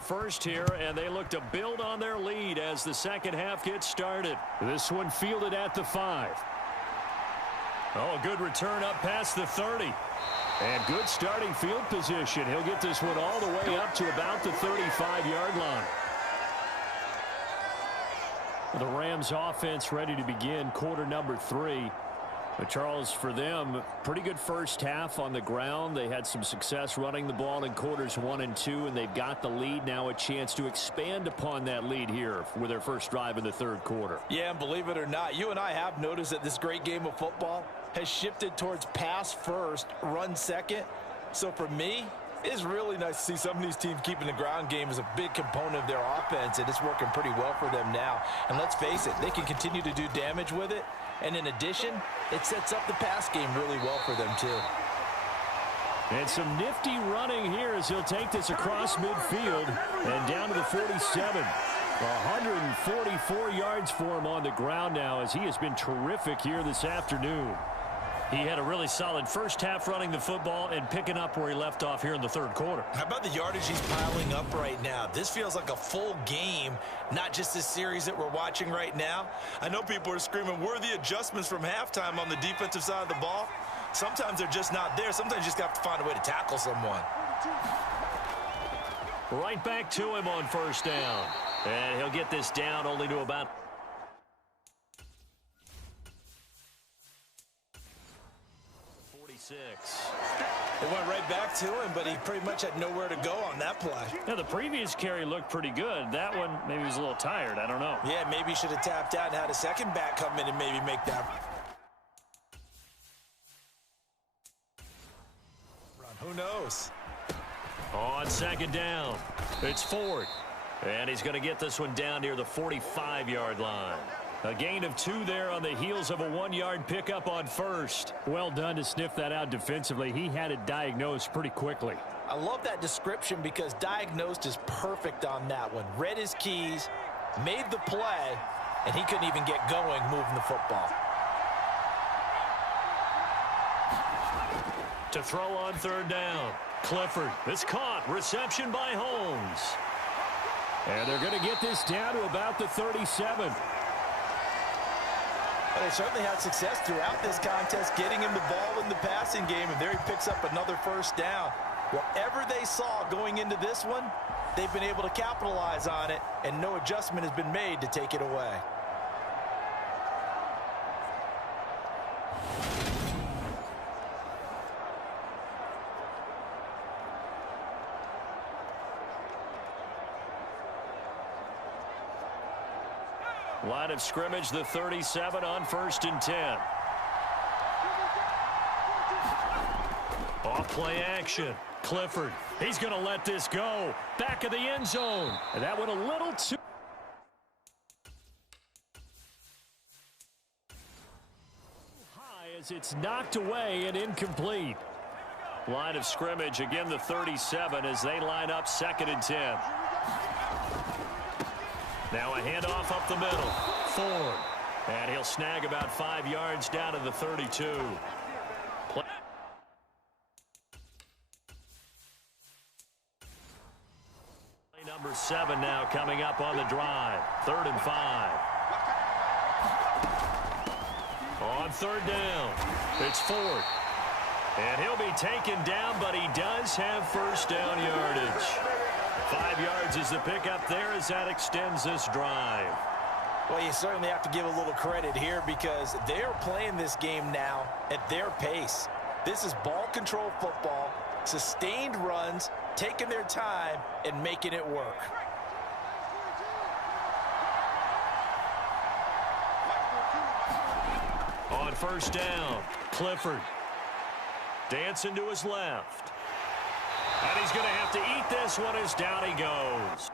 First here, and they look to build on their lead as the second half gets started. This one fielded at the 5. Oh, a good return up past the 30. And good starting field position. He'll get this one all the way up to about the 35-yard line. The Rams offense ready to begin quarter number 3. But Charles, for them, pretty good first half on the ground. They had some success running the ball in quarters 1 and 2, and they've got the lead now, a chance to expand upon that lead here with their first drive in the third quarter. Yeah, and believe it or not, you and I have noticed that this great game of football has shifted towards pass first, run second. So for me, it's really nice to see some of these teams keeping the ground game as a big component of their offense, and it's working pretty well for them now. And let's face it, they can continue to do damage with it. And in addition, it sets up the pass game really well for them, too. And some nifty running here as he'll take this across midfield and down to the 47. 144 yards for him on the ground now as he has been terrific here this afternoon. He had a really solid first half running the football and picking up where he left off here in the third quarter. How about the yardage he's piling up right now? This feels like a full game, not just this series that we're watching right now. I know people are screaming, where are the adjustments from halftime on the defensive side of the ball? Sometimes they're just not there. Sometimes you just have to find a way to tackle someone. Right back to him on first down. And he'll get this down only to about 46. It went right back to him, but he pretty much had nowhere to go on that play. Yeah, the previous carry looked pretty good. That one, maybe he was a little tired. I don't know. Yeah, maybe he should have tapped out and had a second back come in and maybe make that run. Who knows? On second down, it's Ford. And he's going to get this one down near the 45-yard line. A gain of 2 there on the heels of a 1-yard pickup on first. Well done to sniff that out defensively. He had it diagnosed pretty quickly. I love that description because diagnosed is perfect on that one. Read his keys, made the play, and he couldn't even get going moving the football. To throw on third down. Clifford, it's caught. Reception by Holmes. And they're going to get this down to about the 37. Well, they certainly had success throughout this contest getting him the ball in the passing game, and there he picks up another first down. Whatever they saw going into this one, they've been able to capitalize on it, and no adjustment has been made to take it away. Line of scrimmage, the 37 on first and 10. Off play action. Clifford, he's going to let this go. Back of the end zone. And that went a little too high as it's knocked away and incomplete. Line of scrimmage, again the 37 as they line up second and 10. Now a handoff up the middle. Ford. And he'll snag about 5 yards down to the 32. Play number 7 now coming up on the drive. 3rd and 5. On third down, it's Ford. And he'll be taken down, but he does have first down yardage. 5 yards is the pickup there as that extends this drive. Well, you certainly have to give a little credit here because they're playing this game now at their pace. This is ball control football, sustained runs, taking their time, and making it work. On first down, Clifford dancing to his left. And he's going to have to eat this one as down he goes.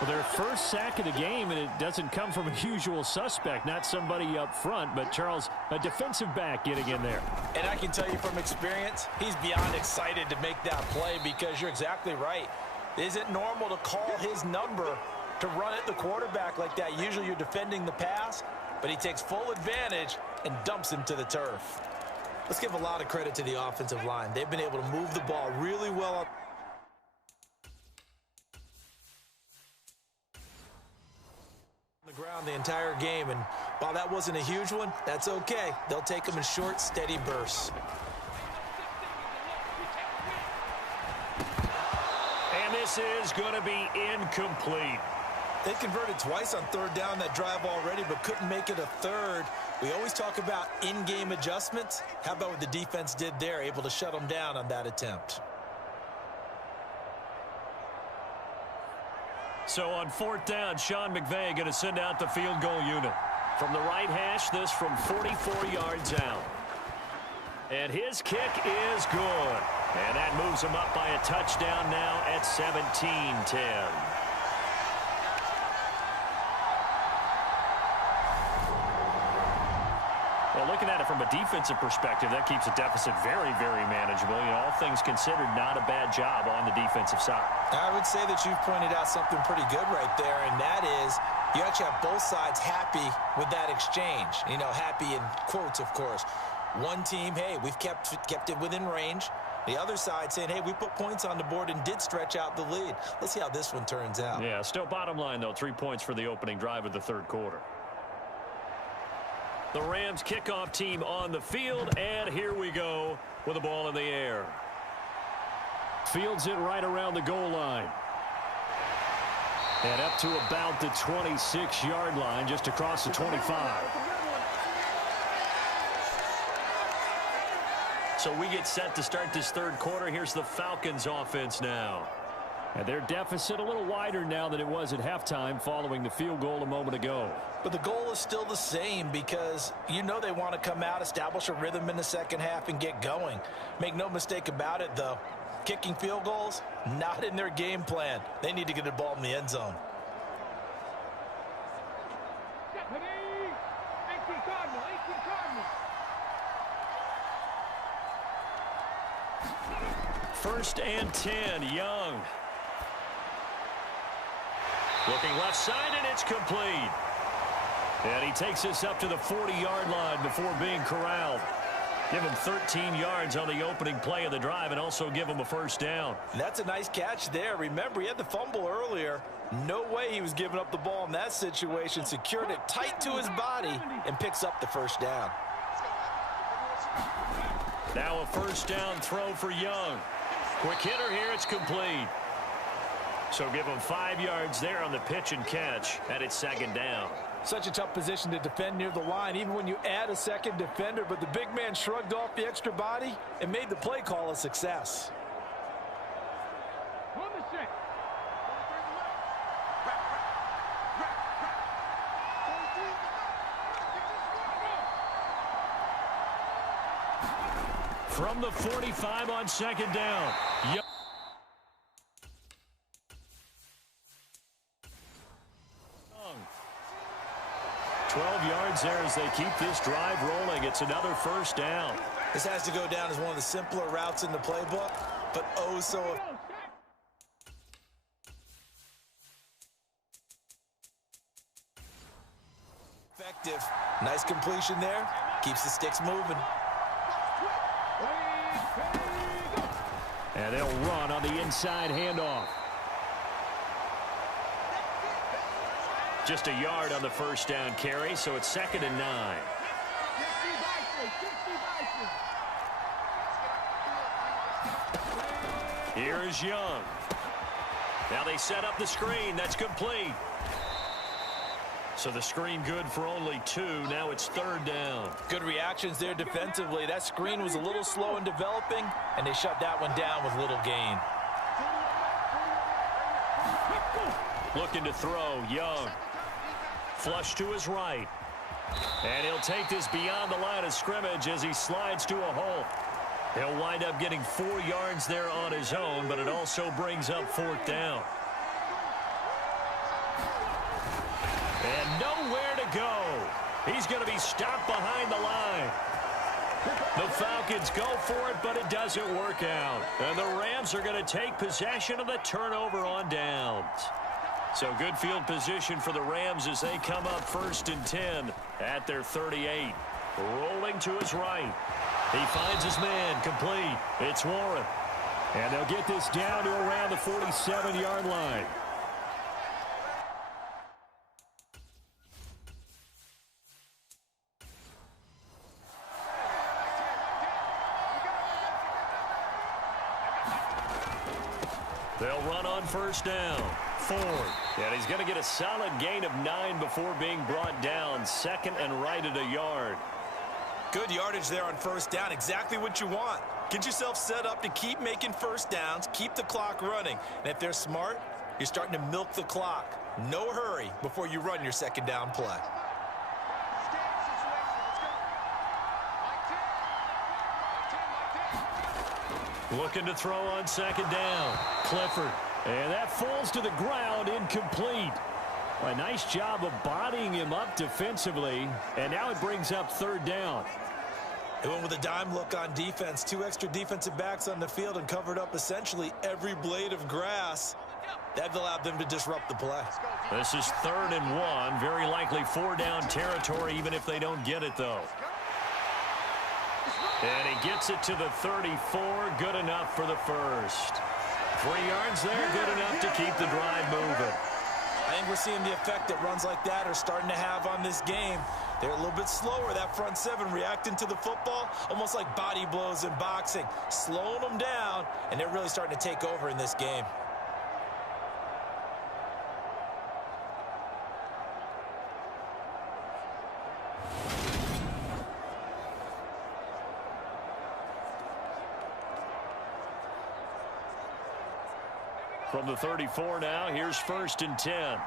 Well, their first sack of the game, and it doesn't come from a usual suspect, not somebody up front, but Charles, a defensive back getting in there. And I can tell you from experience, he's beyond excited to make that play because you're exactly right. It isn't normal to call his number to run at the quarterback like that. Usually you're defending the pass, but he takes full advantage and dumps him to the turf. Let's give a lot of credit to the offensive line. They've been able to move the ball really well on the ground the entire game, and while that wasn't a huge one, that's okay. They'll take them in short, steady bursts. And this is going to be incomplete. They converted twice on third down that drive already, but couldn't make it a third. We always talk about in-game adjustments. How about what the defense did there, able to shut them down on that attempt? So on fourth down, Sean McVay going to send out the field goal unit. From the right hash, this from 44 yards out. And his kick is good. And that moves him up by a touchdown now at 17-10. Well, looking at it from a defensive perspective, that keeps the deficit very, very manageable. You know, all things considered, not a bad job on the defensive side. I would say that you've pointed out something pretty good right there, and that is you actually have both sides happy with that exchange. You know, happy in quotes, of course. One team, hey, we've kept it within range. The other side saying, hey, we put points on the board and did stretch out the lead. Let's see how this one turns out. Yeah, still bottom line, though, 3 points for the opening drive of the third quarter. The Rams kickoff team on the field, and here we go with the ball in the air. Fields it right around the goal line. And up to about the 26-yard line, just across the 25. So we get set to start this third quarter. Here's the Falcons offense now. And their deficit a little wider now than it was at halftime following the field goal a moment ago. But the goal is still the same because you know they want to come out, establish a rhythm in the second half, and get going. Make no mistake about it, though. Kicking field goals, not in their game plan. They need to get the ball in the end zone. First and 10, Young. Looking left side, and it's complete. And he takes this up to the 40-yard line before being corralled. Give him 13 yards on the opening play of the drive and also give him a first down. That's a nice catch there. Remember, he had the fumble earlier. No way he was giving up the ball in that situation. Secured it tight to his body and picks up the first down. Now a first down throw for Young. Quick hitter here, it's complete. So give him 5 yards there on the pitch and catch, and it's second down. Such a tough position to defend near the line, even when you add a second defender, but the big man shrugged off the extra body and made the play call a success. From the 45 on second down. 12 yards there as they keep this drive rolling. It's another first down. This has to go down as one of the simpler routes in the playbook, but oh so effective. Nice completion there. Keeps the sticks moving. And they'll run on the inside handoff. Just a yard on the first down carry, so it's 2nd and 9. Here's Young. Now they set up the screen. That's complete. So the screen good for only 2. Now it's 3rd down. Good reactions there defensively. That screen was a little slow in developing, and they shut that one down with little gain. Looking to throw, Young. Flush to his right. And he'll take this beyond the line of scrimmage as he slides to a hole. He'll wind up getting 4 yards there on his own, but it also brings up 4th down. And nowhere to go. He's going to be stopped behind the line. The Falcons go for it, but it doesn't work out. And the Rams are going to take possession of the turnover on downs. So good field position for the Rams as they come up 1st and 10 at their 38. Rolling to his right. He finds his man, complete. It's Warren. And they'll get this down to around the 47-yard line. They'll run on first down. Ford. And he's going to get a solid gain of 9 before being brought down. Second and right at a yard. Good yardage there on first down. Exactly what you want. Get yourself set up to keep making first downs, keep the clock running. And if they're smart, you're starting to milk the clock. No hurry before you run your second down play. Looking to throw on second down. Clifford. And that falls to the ground, incomplete. A nice job of bodying him up defensively. And now it brings up third down. They went with a dime look on defense. 2 extra defensive backs on the field and covered up essentially every blade of grass. That allowed them to disrupt the play. This is 3rd and 1. Very likely 4-down territory, even if they don't get it, though. And he gets it to the 34. Good enough for the first. 3 yards there. Good enough to keep the drive moving. I think we're seeing the effect that runs like that are starting to have on this game. They're a little bit slower, that front 7, reacting to the football, almost like body blows in boxing, slowing them down, and they're really starting to take over in this game. From the 34 now, here's 1st and 10.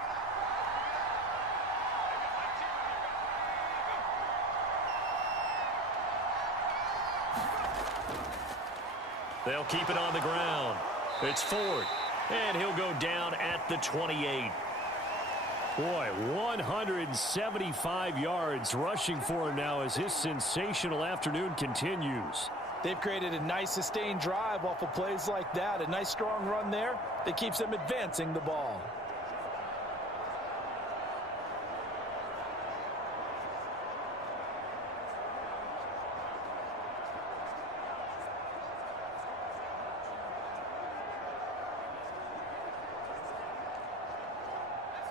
They'll keep it on the ground. It's Ford, and he'll go down at the 28. Boy, 175 yards rushing for him now as his sensational afternoon continues. They've created a nice sustained drive off of plays like that. A nice strong run there that keeps them advancing the ball.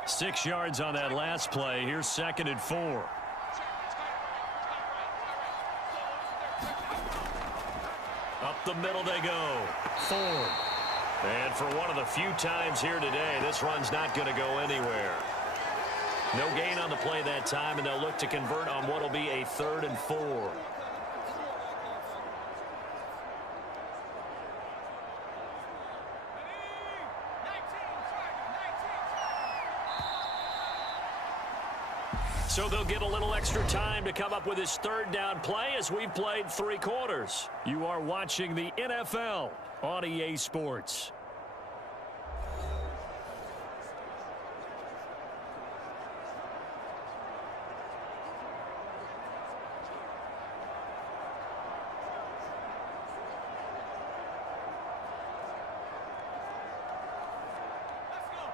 Six yards on that last play. Here's 2nd and 4. Up the middle they go. Ford. And for one of the few times here today, this run's not going to go anywhere. No gain on the play that time, and they'll look to convert on what will be a 3rd and 4. So they'll get a little extra time to come up with his 3rd down play as we've played 3 quarters. You are watching the NFL on EA Sports.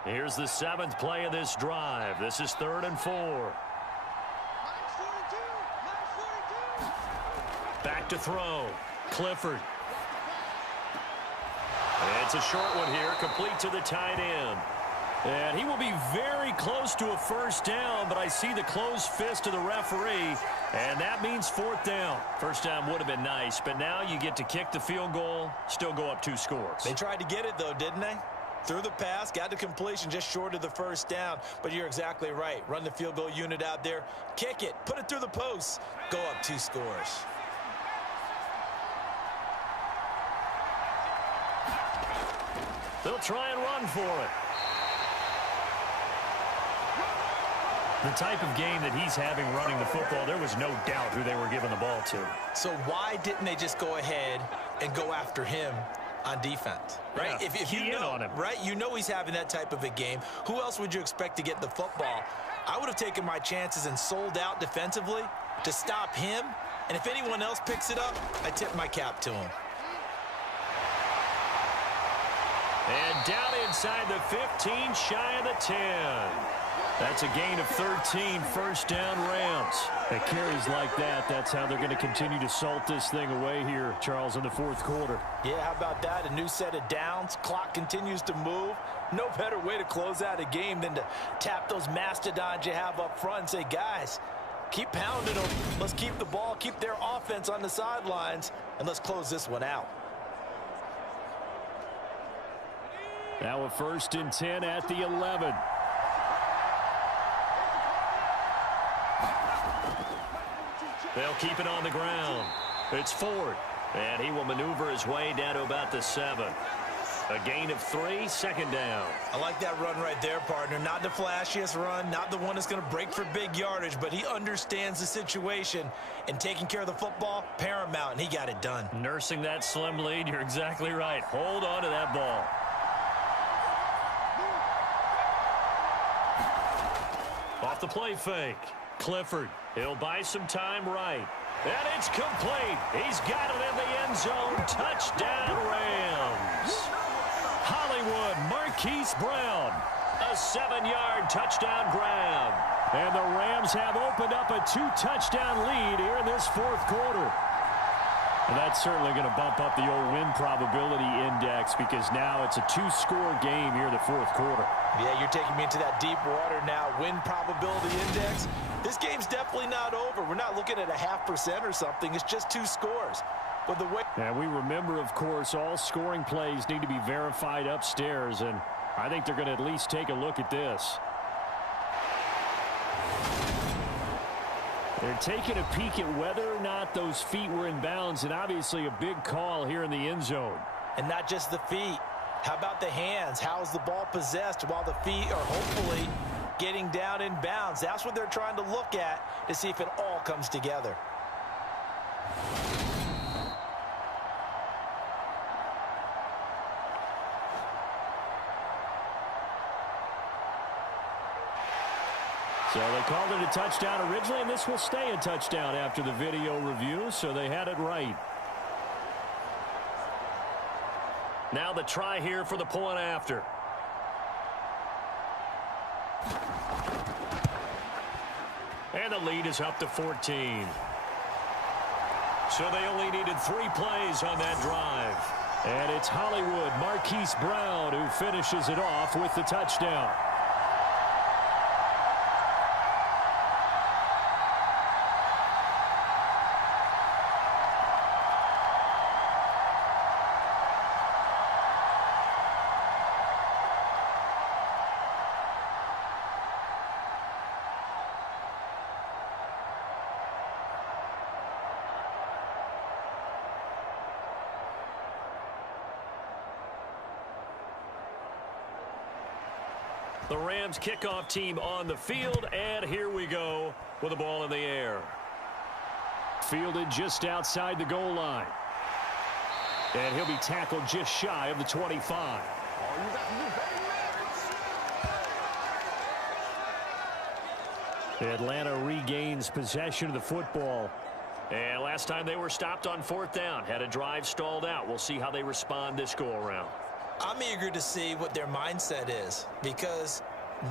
Here's the 7th play of this drive. This is 3rd and 4. Back to throw. Clifford. And it's a short one here, complete to the tight end. And he will be very close to a 1st down, but I see the closed fist of the referee, and that means 4th down. 1st down would have been nice, but now you get to kick the field goal, still go up 2 scores. They tried to get it, though, didn't they? Threw the pass, got the completion just short of the 1st down, but you're exactly right. Run the field goal unit out there, kick it, put it through the posts, go up 2 scores. They'll try and run for it. The type of game that he's having running the football, there was no doubt who they were giving the ball to. So why didn't they just go ahead and go after him on defense, right? Yeah, if you know, on him. right, you know he's having that type of a game. Who else would you expect to get the football? I would have taken my chances and sold out defensively to stop him. And if anyone else picks it up, I tip my cap to him. And down inside the 15, shy of the 10. That's a gain of 13, first down Rams. At carries like that, that's how they're going to continue to salt this thing away here, Charles, in the fourth quarter. Yeah, how about that? A new set of downs. Clock continues to move. No better way to close out a game than to tap those mastodons you have up front and say, guys, keep pounding them. Let's keep the ball, keep their offense on the sidelines, and let's close this one out. Now a 1st and 10 at the 11. They'll keep it on the ground. It's Ford, and he will maneuver his way down to about the 7. A gain of 3, second down. I like that run right there, partner. Not the flashiest run, not the one that's going to break for big yardage, but he understands the situation, and taking care of the football, paramount, and he got it done. Nursing that slim lead, you're exactly right. Hold on to that ball. Off the play fake. Clifford, he'll buy some time right. And it's complete. He's got it in the end zone. Touchdown, Rams. Hollywood, Marquise Brown. A 7-yard touchdown grab. And the Rams have opened up a 2-touchdown lead here in this fourth quarter. And that's certainly going to bump up the old win probability index because now it's a 2-score game here in the fourth quarter. Yeah, you're taking me into that deep water now. Win probability index. This game's definitely not over. We're not looking at a 0.5% or something. It's just 2 scores. But the way... And we remember, of course, all scoring plays need to be verified upstairs, and I think they're going to at least take a look at this. They're taking a peek at whether or not those feet were in bounds, and obviously a big call here in the end zone. And not just the feet. How about the hands? How's the ball possessed while the feet are hopefully getting down in bounds? That's what they're trying to look at to see if it all comes together. So they called it a touchdown originally, and this will stay a touchdown after the video review, so they had it right. Now the try here for the point after. And the lead is up to 14. So they only needed 3 plays on that drive. And it's Hollywood, Marquise Brown, who finishes it off with the touchdown. The Rams kickoff team on the field, and here we go with the ball in the air. Fielded just outside the goal line. And he'll be tackled just shy of the 25. Atlanta regains possession of the football. And last time they were stopped on 4th down, had a drive stalled out. We'll see how they respond this go-around. I'm eager to see what their mindset is because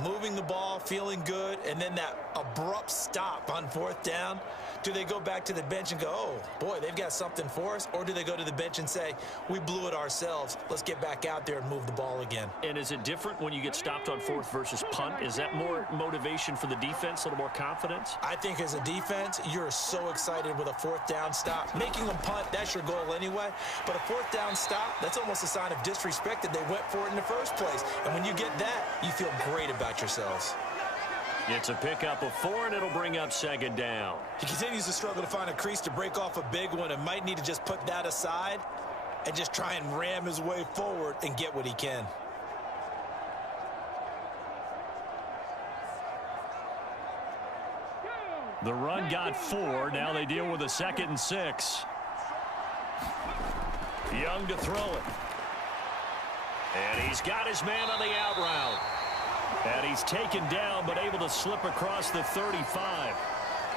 moving the ball, feeling good, and then that abrupt stop on 4th down, do they go back to the bench and go, oh, boy, they've got something for us? Or do they go to the bench and say, we blew it ourselves. Let's get back out there and move the ball again. And is it different when you get stopped on 4th versus punt? Is that more motivation for the defense, a little more confidence? I think as a defense, you're so excited with a 4th down stop. Making them punt, that's your goal anyway. But a 4th down stop, that's almost a sign of disrespect that they went for it in the first place. And when you get that, you feel great about yourselves. It's a pickup of 4, and it'll bring up 2nd down. He continues to struggle to find a crease to break off a big one and might need to just put that aside and just try and ram his way forward and get what he can. The run got 4. Now they deal with a 2nd and 6. Young to throw it. And he's got his man on the out route. And he's taken down but able to slip across the 35.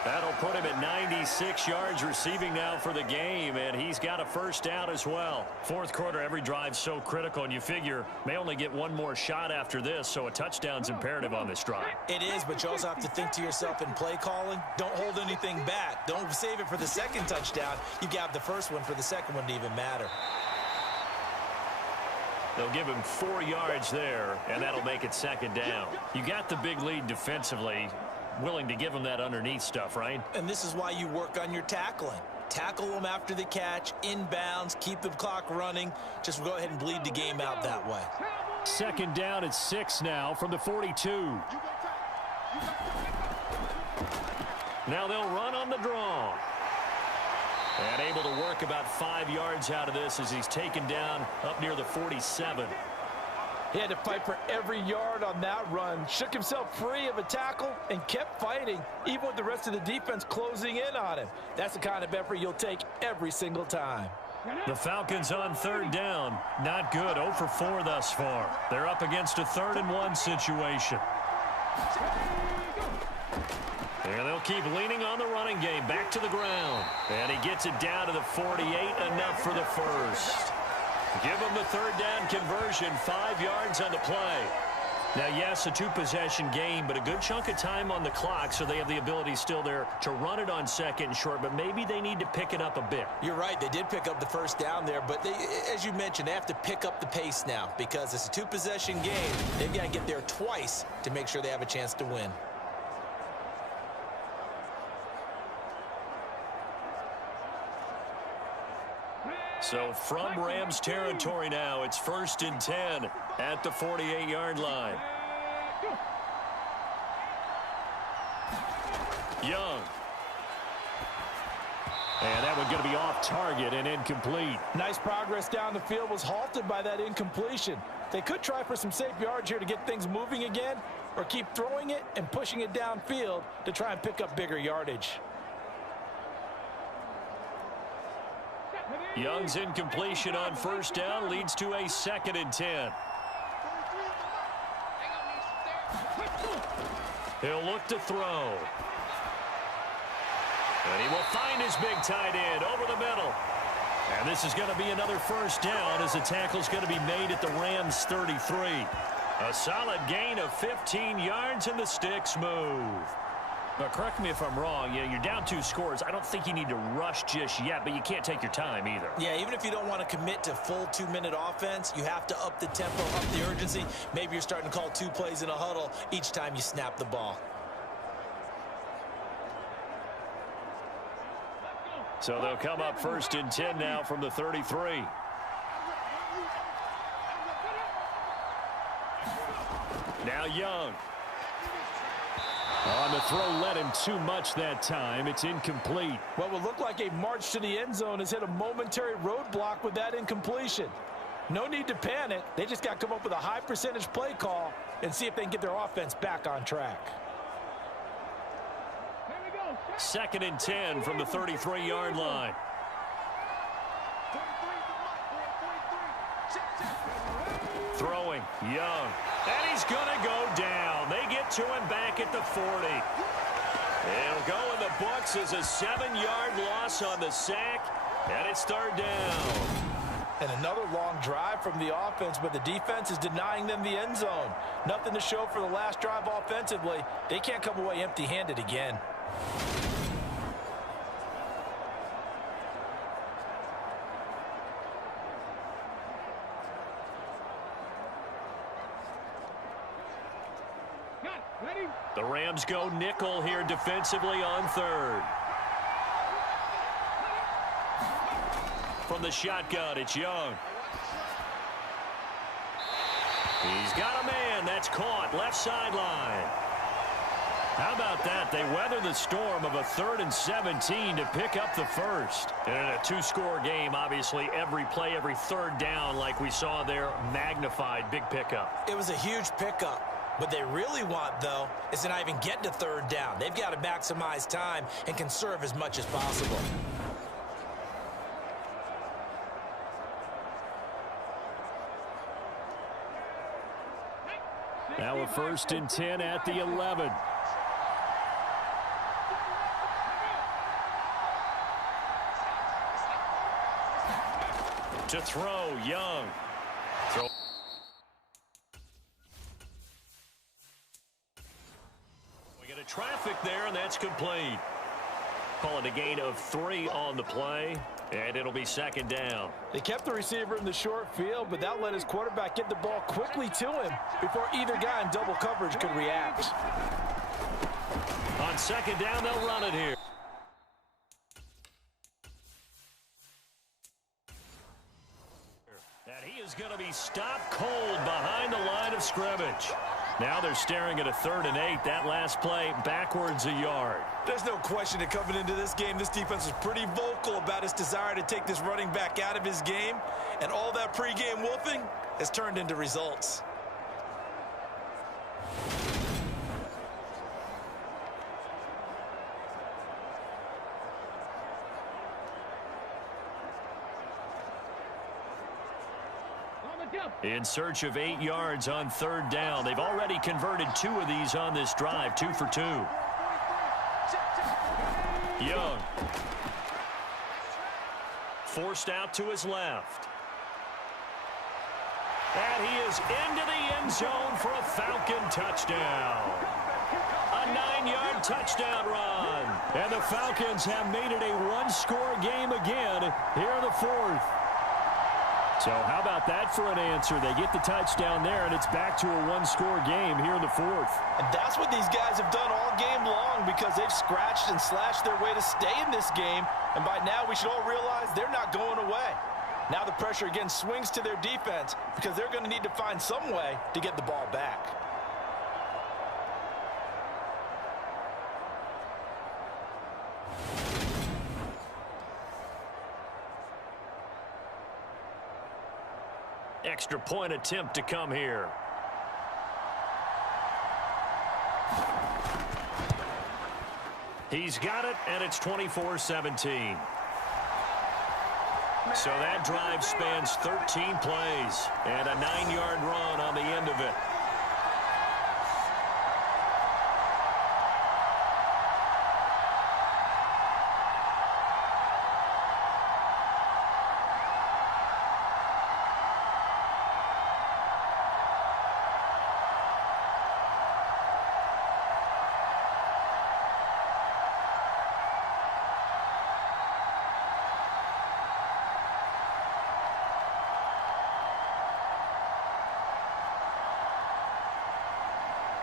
That'll put him at 96 yards receiving now for the game, and he's got a first down as well. Fourth quarter, every drive's so critical, and you figure may only get one more shot after this, so a touchdown's imperative on this drive. It is, but you also have to think to yourself in play calling, don't hold anything back. Don't save it for the second touchdown. You got the first one for the second one to even matter. They'll give him 4 yards there, and that'll make it second down. You got the big lead defensively. Willing to give him that underneath stuff, right? And this is why you work on your tackling. Tackle them after the catch, inbounds, keep the clock running. Just go ahead and bleed the game out that way. Second down at 6 now from the 42. Now they'll run on the draw. And able to work about 5 yards out of this as he's taken down up near the 47. He had to fight for every yard on that run, shook himself free of a tackle, and kept fighting, even with the rest of the defense closing in on him. That's the kind of effort you'll take every single time. The Falcons on third down. Not good. 0 for 4 thus far. They're up against a 3rd and 1 situation. And they'll keep leaning on the running game. Back to the ground. And he gets it down to the 48. Enough for the first. Give them the third down conversion, 5 yards on the play. Now, yes, a 2-possession game, but a good chunk of time on the clock, so they have the ability still there to run it on second and short, but maybe they need to pick it up a bit. You're right. They did pick up the first down there, but they, as you mentioned, they have to pick up the pace now because it's a 2-possession game. They've got to get there twice to make sure they have a chance to win. So from Rams territory now, it's 1st and 10 at the 48-yard line. Young. And that one going to be off target and incomplete. Nice progress down the field was halted by that incompletion. They could try for some safe yards here to get things moving again, or keep throwing it and pushing it downfield to try and pick up bigger yardage. Young's incompletion on first down leads to a 2nd and 10. He'll look to throw. And he will find his big tight end over the middle. And this is going to be another first down as the tackle's going to be made at the Rams 33. A solid gain of 15 yards and the sticks move. But correct me if I'm wrong, you're down 2 scores. I don't think you need to rush just yet, but you can't take your time either. Yeah, even if you don't want to commit to full 2-minute offense, you have to up the tempo, up the urgency. Maybe you're starting to call 2 plays in a huddle each time you snap the ball. So they'll come up 1st and 10 now from the 33. Now Young. On the throw led him too much that time. It's incomplete. What would look like a march to the end zone has hit a momentary roadblock with that incompletion. No need to panic. They just got to come up with a high percentage play call and see if they can get their offense back on track. 2nd and 10 from the 33-yard line. Throwing, Young. And he's going to go down. They get to him back at the 40. It'll go in the books as a 7-yard loss on the sack, and it's 3rd down. And another long drive from the offense, but the defense is denying them the end zone. Nothing to show for the last drive offensively. They can't come away empty-handed again. The Rams go nickel here defensively on 3rd. From the shotgun, it's Young. He's got a man. That's caught. Left sideline. How about that? They weather the storm of a 3rd and 17 to pick up the first. And in a 2-score game, obviously, every play, every 3rd down, like we saw there, magnified. Big pickup. It was a huge pickup. What they really want, though, is to not even get to 3rd down. They've got to maximize time and conserve as much as possible. Now a 1st and 10 at the 11. To throw, Young. Throw. We get a traffic there, and that's complete. Call it a gain of 3 on the play, and it'll be second down. They kept the receiver in the short field, but that let his quarterback get the ball quickly to him before either guy in double coverage could react. On second down, they'll run it here. And he is going to be stopped cold behind the line of scrimmage. Now they're staring at a 3rd and 8. That last play backwards a yard. There's no question that coming into this game, this defense was pretty vocal about its desire to take this running back out of his game. And all that pregame wolfing has turned into results. In search of 8 yards on 3rd down. They've already converted 2 of these on this drive, 2 for 2. Young. Forced out to his left. And he is into the end zone for a Falcon touchdown. A 9-yard touchdown run. And the Falcons have made it a one-score game again here in the 4th. So how about that for an answer? They get the touchdown there, and it's back to a one-score game here in the 4th. And that's what these guys have done all game long because they've scratched and slashed their way to stay in this game. And by now, we should all realize they're not going away. Now the pressure again swings to their defense because they're going to need to find some way to get the ball back. Extra point attempt to come here. He's got it, and it's 24-17. So that drive spans 13 plays and a 9-yard run on the end of it.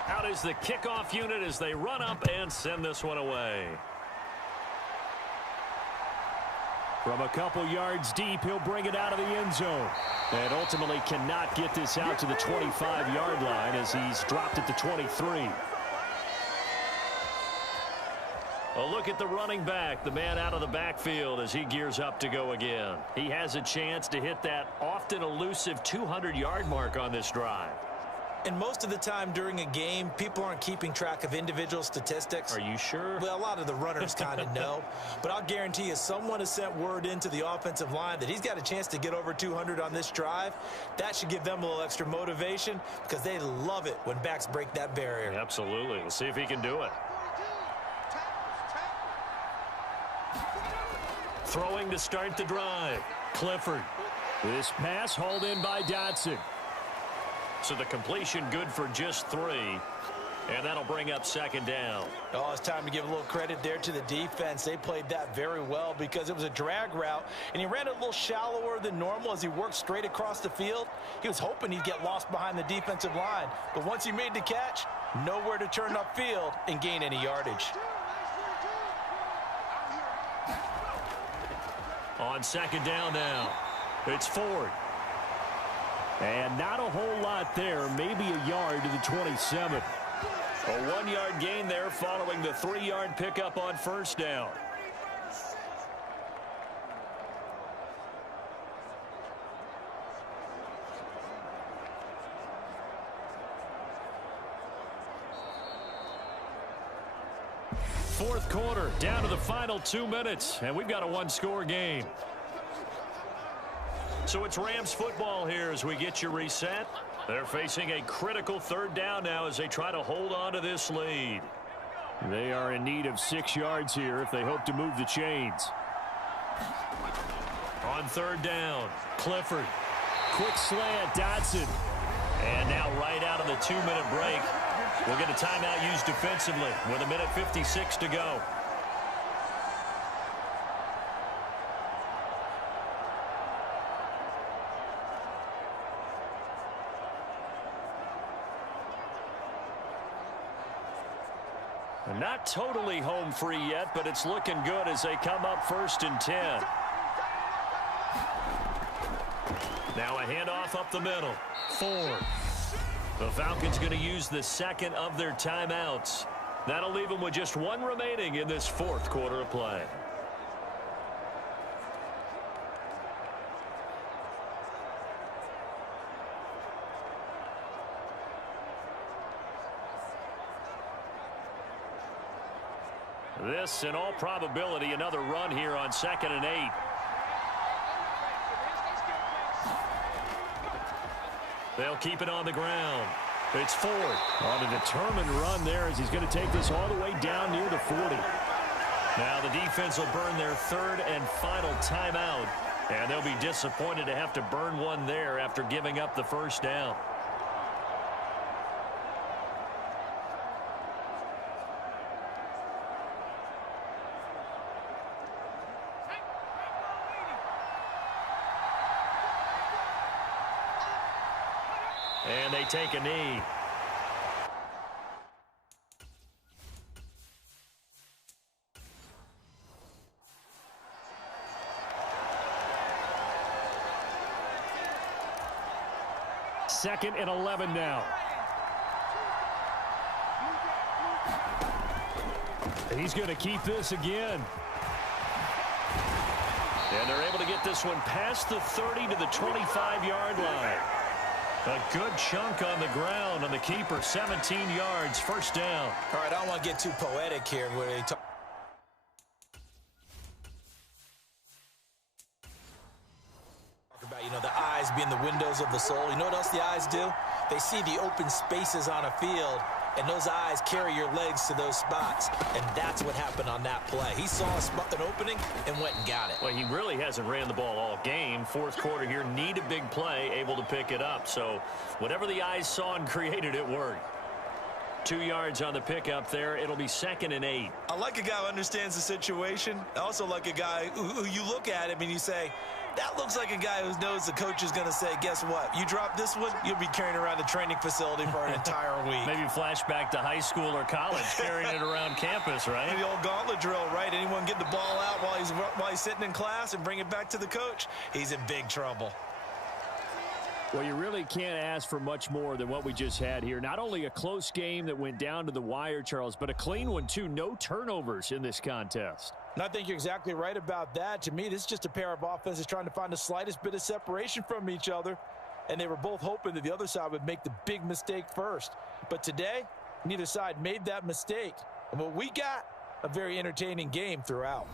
Out is the kickoff unit as they run up and send this one away. From a couple yards deep, he'll bring it out of the end zone. And ultimately cannot get this out to the 25-yard line as he's dropped at the 23. A look at the running back, the man out of the backfield as he gears up to go again. He has a chance to hit that often elusive 200-yard mark on this drive. And most of the time during a game, people aren't keeping track of individual statistics. Are you sure? Well, a lot of the runners kind of know. But I'll guarantee you someone has sent word into the offensive line that he's got a chance to get over 200 on this drive. That should give them a little extra motivation because they love it when backs break that barrier. Absolutely. We'll see if he can do it. Throwing to start the drive. Clifford. This pass hauled in by Dotson. So the completion good for just 3. And that'll bring up second down. Oh, it's time to give a little credit there to the defense. They played that very well because it was a drag route, and he ran it a little shallower than normal as he worked straight across the field. He was hoping he'd get lost behind the defensive line, but once he made the catch, nowhere to turn upfield and gain any yardage. On second down now, it's Ford. And not a whole lot there, maybe a yard to the 27. A 1-yard gain there following the 3-yard pickup on first down. Fourth quarter, down to the final 2 minutes, and we've got a one-score game. So it's Rams football here as we get you reset. They're facing a critical third down now as they try to hold on to this lead. They are in need of 6 yards here if they hope to move the chains. On third down, Clifford. Quick slant, Dotson. And now right out of the 2-minute break, we'll get a timeout used defensively with 1:56 to go. Not totally home free yet, but it's looking good as they come up 1st and 10. Now a handoff up the middle. Ford. The Falcons going to use the second of their timeouts. That'll leave them with just one remaining in this 4th quarter of play. This, in all probability, another run here on 2nd and 8. They'll keep it on the ground. It's Ford on a determined run there as he's going to take this all the way down near the 40. Now the defense will burn their 3rd and final timeout, and they'll be disappointed to have to burn one there after giving up the 1st down. And they take a knee. Second and 11 now. He's going to keep this again. And they're able to get this one past the 30 to the 25-yard line. A good chunk on the ground on the keeper, 17 yards, 1st down. All right, I don't want to get too poetic here where they talk about, you know, the eyes being the windows of the soul. You know what else the eyes do? They see the open spaces on a field, and those eyes carry your legs to those spots, and that's what happened on that play. He saw an opening and went and got it. Well, he really hasn't ran the ball all game. 4th quarter here, need a big play, able to pick it up. So whatever the eyes saw and created, it worked. 2 yards on the pickup there. It'll be 2nd and 8. I like a guy who understands the situation. I also like a guy who you look at him and you say, that looks like a guy who knows the coach is going to say, guess what? You drop this one, you'll be carrying around the training facility for an entire week. Maybe flashback to high school or college, carrying it around campus, right? The old gauntlet drill, right? Anyone get the ball out while he's sitting in class and bring it back to the coach, he's in big trouble. Well, you really can't ask for much more than what we just had here. Not only a close game that went down to the wire, Charles, but a clean one, too. No turnovers in this contest. And I think you're exactly right about that. To me, this is just a pair of offenses trying to find the slightest bit of separation from each other. And they were both hoping that the other side would make the big mistake first. But today, neither side made that mistake. And what we got, a very entertaining game throughout.